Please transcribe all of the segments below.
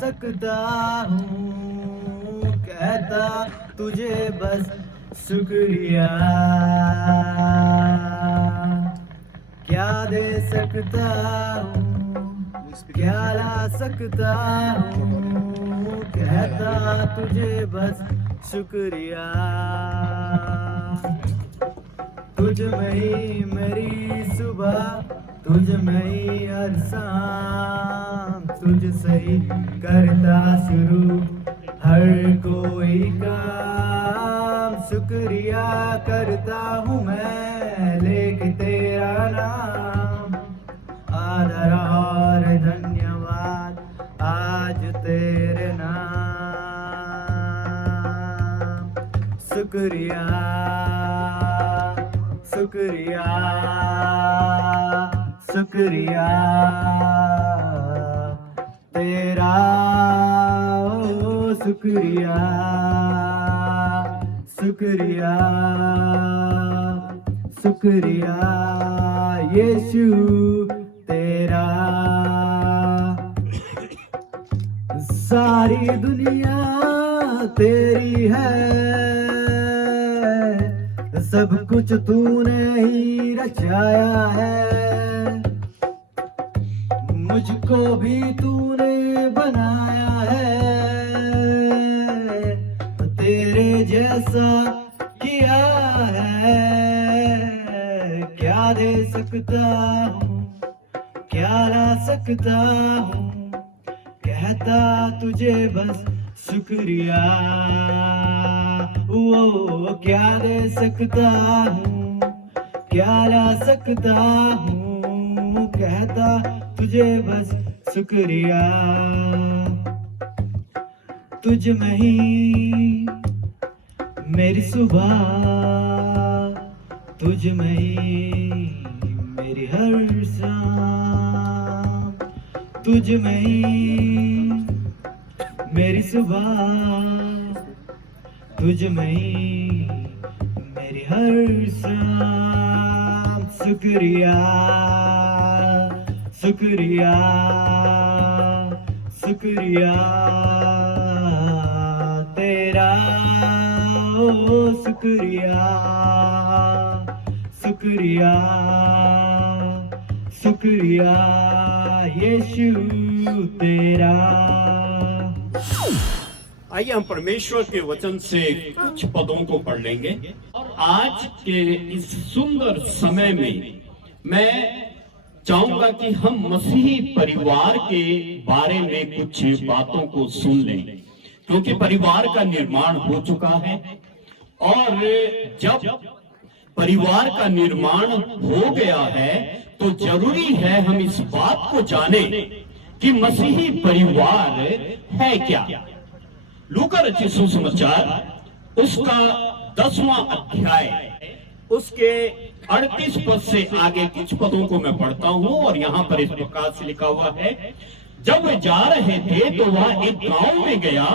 सकता हूँ, कहता तुझे बस शुक्रिया। क्या दे सकता हूँ, क्या ला सकता हूँ, कहता तुझे बस शुक्रिया। तुझ में ही मेरी सुबह, तुझ में ही हर शाम, तुझ से ही करता शुरू हर कोई काम। शुक्रिया करता हूँ मैं लेके तेरा नाम, आदर और धन्यवाद आज तेरे नाम। शुक्रिया शुक्रिया शुक्रिया तेरा, ओ शुक्रिया शुक्रिया शुक्रिया यीशु तेरा। सारी दुनिया तेरी है, सब कुछ तूने ही रचाया है, मुझको भी तूने बनाया है, तेरे जैसा किया है। क्या दे सकता हूँ, क्या ला सकता हूँ, कहता तुझे बस शुक्रिया। वो क्या दे सकता हूँ, क्या ला सकता हूँ, कहता तुझे बस शुक्रिया। तुझ में ही मेरी सुबह, तुझ में ही मेरी हर शाम, तुझ में ही मेरी सुबह, तुझ में ही मेरी हर शाम। शुक्रिया शुक्रिया शुक्रिया तेरा, ओ शुक्रिया शुक्रिया शुक्रिया यीशु तेरा। आइए हम परमेश्वर के वचन से कुछ पदों को पढ़ लेंगे। और आज के इस सुंदर समय में मैं चाहूंगा कि हम मसीही परिवार के बारे में कुछ बातों को सुन लें, क्योंकि परिवार का निर्माण हो चुका है। और जब परिवार का निर्माण हो गया है तो जरूरी है हम इस बात को जाने कि मसीही परिवार है क्या। लूका रचित सुसमाचार उसका 10वां अध्याय उसके 38 पद से आगे कुछ पदों को मैं पढ़ता हूं। और यहां पर इस प्रकार से लिखा हुआ है, जब वे जा रहे थे तो वह एक गांव में गया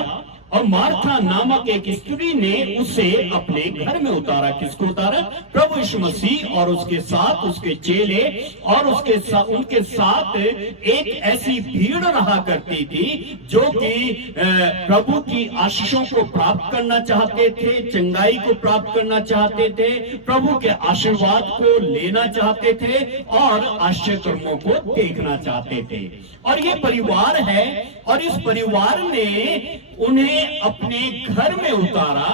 और मार्था नामक एक स्त्री ने उसे अपने घर में उतारा। किसको उतारा? प्रभु यीशु मसीह और उसके साथ उसके चेले और उनके साथ एक ऐसी भीड़ रहा करती थी जो कि प्रभु की आशीषों को प्राप्त करना चाहते थे, चंगाई को प्राप्त करना चाहते थे, प्रभु के आशीर्वाद को लेना चाहते थे और आश्चर्य कर्मों को देखना चाहते थे। और ये परिवार है और इस परिवार ने उन्हें अपने घर में उतारा।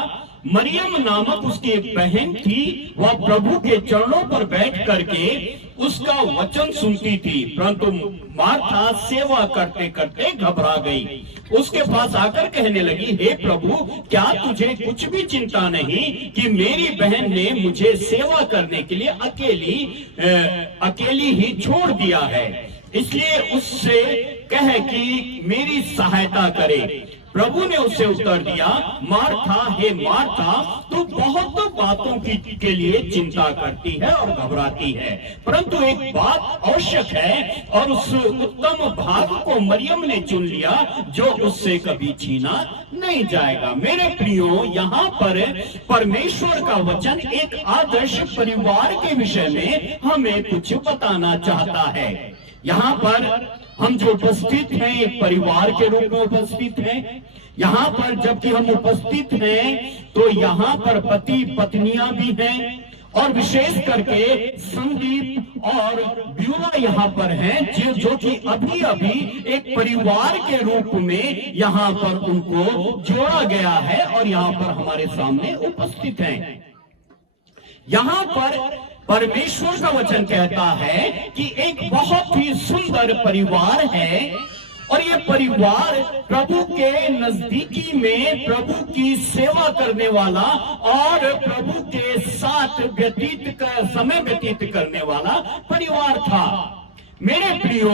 मरियम नामक उसकी एक बहन थी, वह प्रभु के चरणों पर बैठ करके उसका वचन सुनती थी, परंतु मार्था सेवा करते करते घबरा गई। उसके पास आकर कहने लगी, हे प्रभु, क्या तुझे कुछ भी चिंता नहीं कि मेरी बहन ने मुझे सेवा करने के लिए अकेली ही छोड़ दिया है, इसलिए उससे कह कि मेरी सहायता करे। प्रभु ने उससे उत्तर दिया, मार्था, हे मार्था, तू बहुत बातों के लिए चिंता करती है और घबराती है, परंतु एक बात आवश्यक है और उस उत्तम भाग को मरियम ने चुन लिया जो उससे कभी छीना नहीं जाएगा। मेरे प्रियो, यहाँ पर परमेश्वर का वचन एक आदर्श परिवार के विषय में हमें कुछ बताना चाहता है। यहाँ पर हम जो उपस्थित हैं एक परिवार के रूप में उपस्थित हैं। यहाँ पर जबकि हम उपस्थित हैं तो यहाँ पर पति पत्नियां भी हैं और विशेष करके संदीप और ब्यूला यहाँ पर हैं जो कि अभी अभी एक परिवार के रूप में यहाँ पर उनको जोड़ा गया है और यहाँ पर हमारे सामने उपस्थित हैं। यहाँ पर परमेश्वर का वचन कहता है कि एक बहुत ही सुंदर परिवार है और ये परिवार प्रभु के नजदीकी में प्रभु की सेवा करने वाला और प्रभु के साथ समय व्यतीत करने वाला परिवार था। मेरे प्रियो,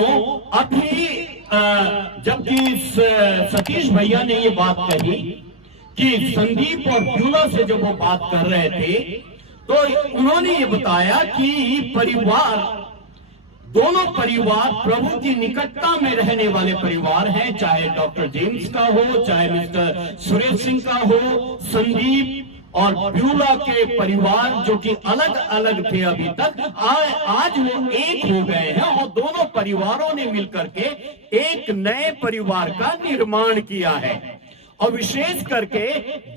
अभी जबकि सतीश भैया ने ये बात कही कि संदीप और ब्यूला से जब वो बात कर रहे थे तो उन्होंने ये बताया कि दोनों परिवार प्रभु की निकटता में रहने वाले परिवार हैं, चाहे डॉक्टर जेम्स का हो, चाहे मिस्टर सुरेश सिंह का हो, संदीप और ब्यूला के परिवार जो कि अलग अलग थे अभी तक, आज वो एक हो गए हैं और दोनों परिवारों ने मिलकर के एक नए परिवार का निर्माण किया है। और विशेष करके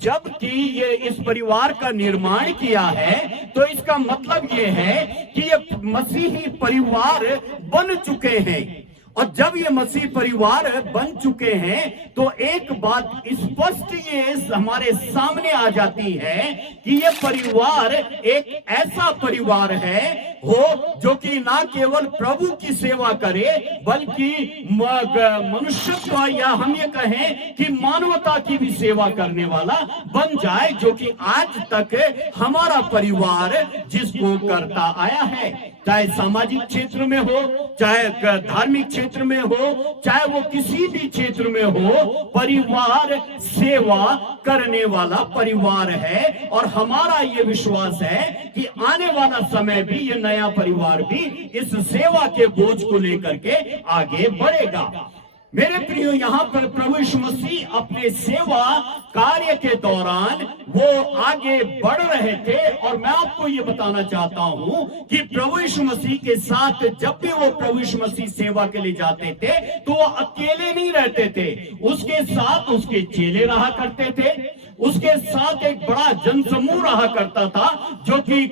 जबकि ये इस परिवार का निर्माण किया है तो इसका मतलब ये है कि ये मसीही परिवार बन चुके हैं। और जब ये मसीह परिवार बन चुके हैं तो एक बात स्पष्ट ये हमारे सामने आ जाती है कि ये परिवार एक ऐसा परिवार है जो कि ना केवल प्रभु की सेवा करे बल्कि मनुष्यत्व या हम ये कहें कि मानवता की भी सेवा करने वाला बन जाए, जो कि आज तक हमारा परिवार जिसको करता आया है, चाहे सामाजिक क्षेत्र में हो, चाहे धार्मिक क्षेत्र में हो, चाहे वो किसी भी क्षेत्र में हो, परिवार सेवा करने वाला परिवार है। और हमारा ये विश्वास है कि आने वाला समय भी ये नया परिवार भी इस सेवा के बोझ को लेकर के आगे बढ़ेगा। मेरे प्रियो, यहाँ पर प्रभु यीशु मसीह अपने सेवा कार्य के दौरान वो आगे बढ़ रहे थे और मैं आपको ये बताना चाहता हूं कि प्रभु यीशु मसीह के साथ जब भी वो प्रभु यीशु मसीह सेवा के लिए जाते थे तो वो अकेले नहीं रहते थे, उसके साथ उसके चेले रहा करते थे, उसके साथ एक बड़ा जनसमूह रहा करता था जो कि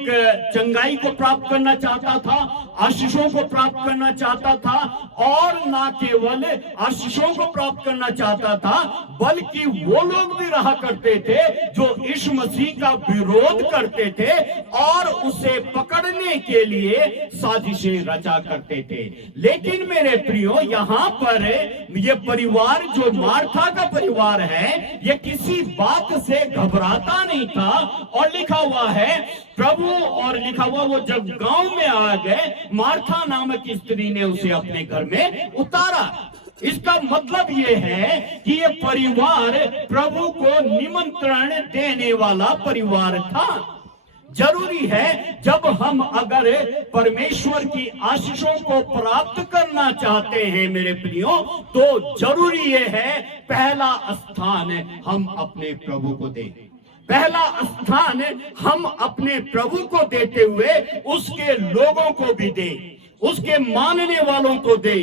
चंगाई को प्राप्त करना चाहता था, आशीषों को प्राप्त करना चाहता था और ना केवल आशीषों को प्राप्त करना चाहता था बल्कि वो लोग भी रहा करते थे जो यीशु मसीह का विरोध करते थे और उसे पकड़ने के लिए साजिशें रचा करते थे। लेकिन मेरे प्रियो, यहाँ पर ये परिवार जो मार्था का परिवार है ये किसी बात से घबराता नहीं था और लिखा हुआ है प्रभु और लिखा हुआ वो जब गांव में आ गए मार्था नामक स्त्री ने उसे अपने घर में उतारा। इसका मतलब ये है कि ये परिवार प्रभु को निमंत्रण देने वाला परिवार था। जरूरी है जब हम अगर परमेश्वर की आशीषों को प्राप्त करना चाहते हैं मेरे प्रियो, तो जरूरी ये है पहला स्थान हम अपने प्रभु को दें। पहला स्थान हम अपने प्रभु को देते हुए उसके लोगों को भी दें, उसके मानने वालों को दे।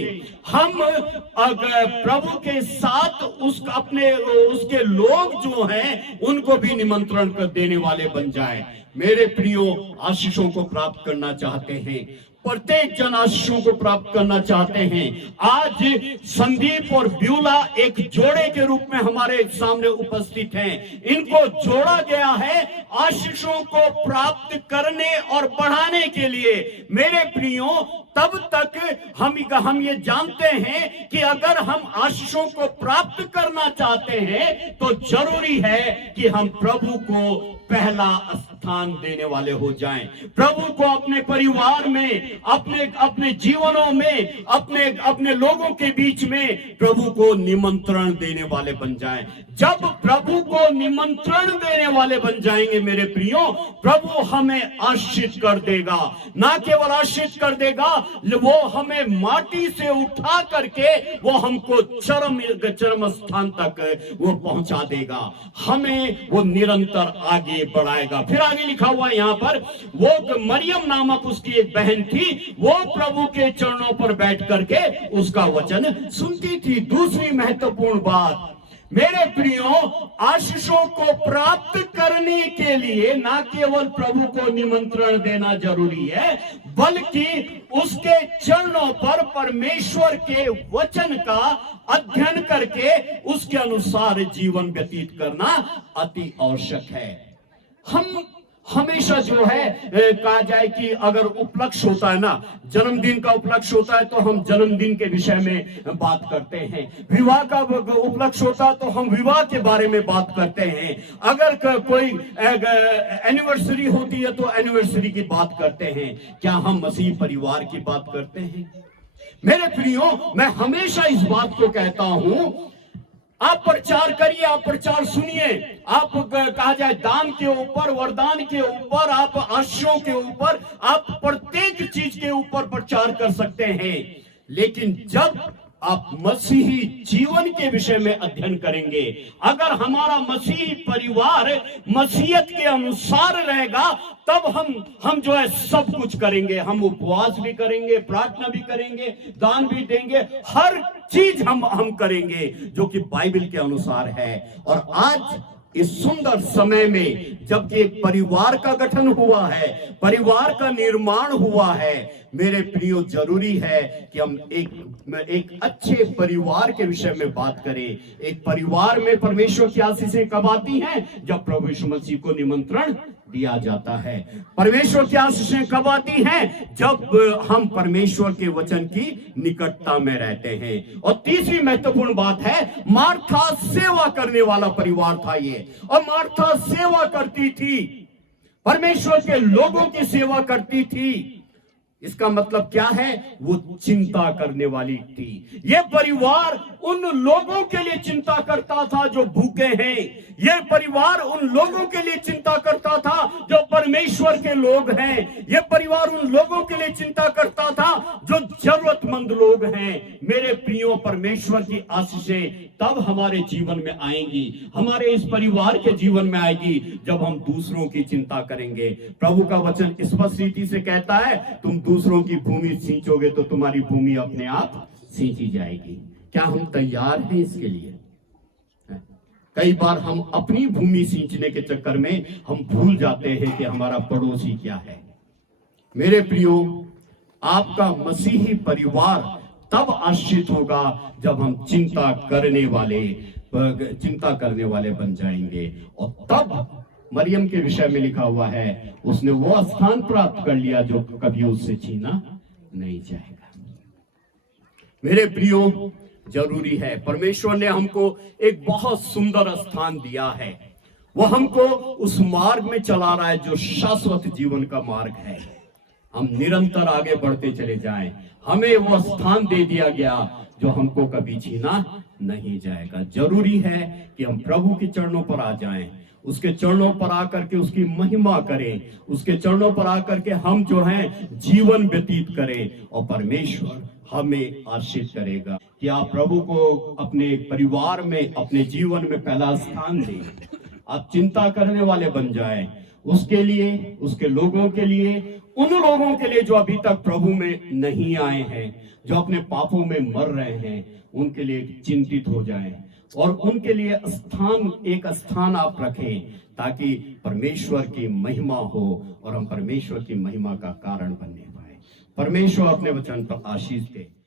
हम अगर प्रभु के साथ उसके लोग जो हैं उनको भी निमंत्रण कर देने वाले बन जाए। मेरे प्रियो, आशीषों को प्राप्त करना चाहते हैं, प्रत्येक जन आशीषों को प्राप्त करना चाहते हैं। आज संदीप और ब्यूला एक जोड़े के रूप में हमारे सामने उपस्थित हैं। इनको जोड़ा गया है आशीषों को प्राप्त करने और बढ़ाने के लिए। मेरे प्रियो, तब तक हम ये जानते हैं कि अगर हम आशीषों को प्राप्त करना चाहते हैं तो जरूरी है कि हम प्रभु को पहला स्थान देने वाले हो जाएं। प्रभु को अपने परिवार में, अपने जीवनों में, अपने लोगों के बीच में प्रभु को निमंत्रण देने वाले बन जाएं। जब प्रभु को निमंत्रण देने वाले बन जाएंगे मेरे प्रियो, प्रभु हमें आशीष कर देगा। ना केवल आशीष कर देगा, वो हमें माटी से उठा करके वो हमको चरम स्थान तक वो पहुंचा देगा, हमें वो निरंतर आगे बढ़ाएगा। फिर आगे लिखा हुआ यहाँ पर वो मरियम नामक उसकी एक बहन थी थी वो प्रभु के चरणों पर बैठ करके उसका वचन सुनती थी। दूसरी महत्वपूर्ण बात, मेरे प्रियो, आशीषों को प्राप्त करने के लिए ना केवल प्रभु को निमंत्रण देना जरूरी है, बल्कि उसके चरणों पर परमेश्वर के वचन का अध्ययन करके उसके अनुसार जीवन व्यतीत करना अति आवश्यक है। हम हमेशा जो है कहा जाए कि अगर उपलक्ष्य होता है ना, जन्मदिन का उपलक्ष्य होता है तो हम जन्मदिन के विषय में बात करते हैं, विवाह का उपलक्ष्य होता है तो हम विवाह के बारे में बात करते हैं, अगर कोई एनिवर्सरी होती है तो एनिवर्सरी की बात करते हैं। क्या हम मसीह परिवार की बात करते हैं? मेरे प्रियो, मैं हमेशा इस बात को कहता हूं, आप प्रचार करिए, आप प्रचार सुनिए, आप कहा जाए दान के ऊपर, वरदान के ऊपर, आप आशीषों के ऊपर, आप प्रत्येक चीज के ऊपर प्रचार कर सकते हैं। लेकिन जब आप मसीही जीवन के विषय में अध्ययन करेंगे, अगर हमारा मसीही परिवार मसीहत के अनुसार रहेगा, तब हम जो है सब कुछ करेंगे। हम उपवास भी करेंगे, प्रार्थना भी करेंगे, दान भी देंगे, हर चीज हम करेंगे जो कि बाइबल के अनुसार है। और आज इस सुंदर समय में जबकि एक परिवार का गठन हुआ है, परिवार का निर्माण हुआ है, मेरे प्रियो, जरूरी है कि हम एक अच्छे परिवार के विषय में बात करें। एक परिवार में परमेश्वर की आशीषें कब आती हैं? जब प्रभु यीशु मसीह को निमंत्रण दिया जाता है। परमेश्वर की आशीषें कब आती हैं? जब हम परमेश्वर के वचन की निकटता में रहते हैं। और तीसरी महत्वपूर्ण बात है, मार्था सेवा करने वाला परिवार था ये, और मार्था सेवा करती थी, परमेश्वर के लोगों की सेवा करती थी। इसका मतलब क्या है? वो चिंता करने वाली थी। ये परिवार उन लोगों के लिए चिंता करता था जो भूखे हैं। ये परिवार उन लोगों के लिए चिंता करता था जो परमेश्वर के लोग हैं। ये परिवार उन लोगों के लिए चिंता करता था जो जरूरतमंद लोग हैं। मेरे प्रियो, परमेश्वर की आशीषें तब हमारे जीवन में आएंगी, हमारे इस परिवार के जीवन में आएगी, जब हम दूसरों की चिंता करेंगे। प्रभु का वचन स्पष्ट रीति से कहता है, तुम दूसरों की भूमि सींचोगे तो तुम्हारी भूमि अपने आप सींची जाएगी। क्या हम तैयार हैं इसके लिए? कई बार हम अपनी भूमि सींचने के चक्कर में हम भूल जाते हैं कि हमारा पड़ोसी क्या है। मेरे प्रियो, आपका मसीही परिवार तब आश्रित होगा जब हम चिंता करने वाले बन जाएंगे। और तब मरियम के विषय में लिखा हुआ है, उसने वो स्थान प्राप्त कर लिया जो कभी उससे छीना नहीं जाएगा। मेरे प्रियो, जरूरी है, परमेश्वर ने हमको एक बहुत सुंदर स्थान दिया है। वो हमको उस मार्ग में चला रहा है जो शाश्वत जीवन का मार्ग है। हम निरंतर आगे बढ़ते चले जाएं। हमें वो स्थान दे दिया गया जो हमको कभी छीना नहीं जाएगा। जरूरी है कि हम प्रभु के चरणों पर आ जाएं, उसके चरणों पर आकर के उसकी महिमा करें, उसके चरणों पर आकर के हम जो हैं जीवन व्यतीत करें, और परमेश्वर हमें आशीष करेगा कि आप प्रभु को अपने परिवार में, अपने जीवन में पहला स्थान दें। आप चिंता करने वाले बन जाएं, उसके लिए, उसके लोगों के लिए, उन लोगों के लिए जो अभी तक प्रभु में नहीं आए हैं, जो अपने पापों में मर रहे हैं, उनके लिए चिंतित हो जाएं और उनके लिए एक स्थान आप रखें, ताकि परमेश्वर की महिमा हो और हम परमेश्वर की महिमा का कारण बनने पाए। परमेश्वर अपने वचन पर आशीष दे।